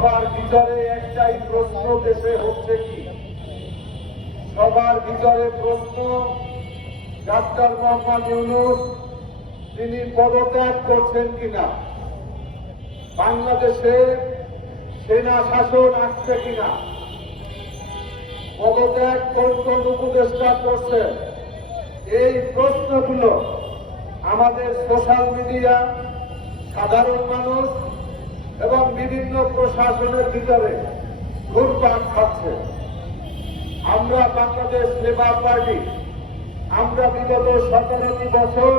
সবার ভিতরে একটাই প্রশ্ন দেশে হচ্ছে কি, সবার ভিতরে প্রশ্ন, ডাক্তার মোহাম্মদ ইউনূস তিনি পদত্যাগ করছেন কিনা, বাংলাদেশে সেনা শাসন আসছে কিনা, পদত্যাগ কোন উপদেষ্টা করছে। এই প্রশ্নগুলো আমাদের সোশ্যাল মিডিয়া, সাধারণ মানুষ এবং বিভিন্ন প্রশাসনের ভিতরে ঘুরপাক খাচ্ছে। আমরা বাংলাদেশ লেবার পার্টি আমরা বিগত 17টি বছর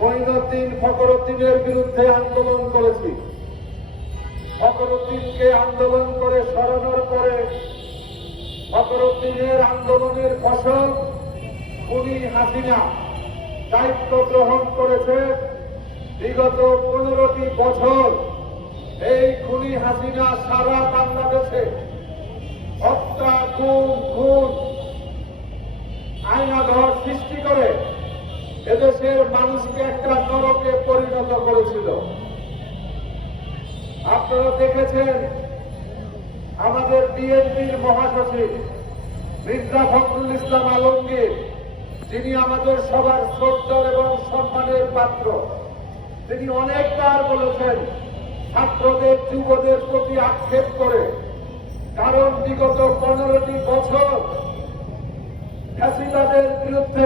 মঈনুদ্দিন ফখরুদ্দিনের বিরুদ্ধে আন্দোলন করেছি। ফখরুদ্দিনকে আন্দোলন করে সরানোর পরে ফখরুদ্দিনের আন্দোলনের ফসল খুনি হাসিনা দায়িত্ব গ্রহণ করেছে। বিগত 15টি বছর এই খুনি হাসিনা সারা বাংলাদেশে হত্যা, গুম, খুন, আয়নাঘর সৃষ্টি করে এদেশের মানুষকে একটা নরকে পরিণত করেছিল। আপনারা দেখেছেন আমাদের বিএনপির মহাসচিব মির্জা ফখরুল ইসলাম আলমগীর, যিনি আমাদের সবার শ্রদ্ধা এবং সম্মানের পাত্র, তিনি অনেকবার বলেছেন ছাত্রদের, যুবদের প্রতি আক্ষেপ করে, কারণ বিগত 15টি বছর ফ্যাসিবাদের বিরুদ্ধে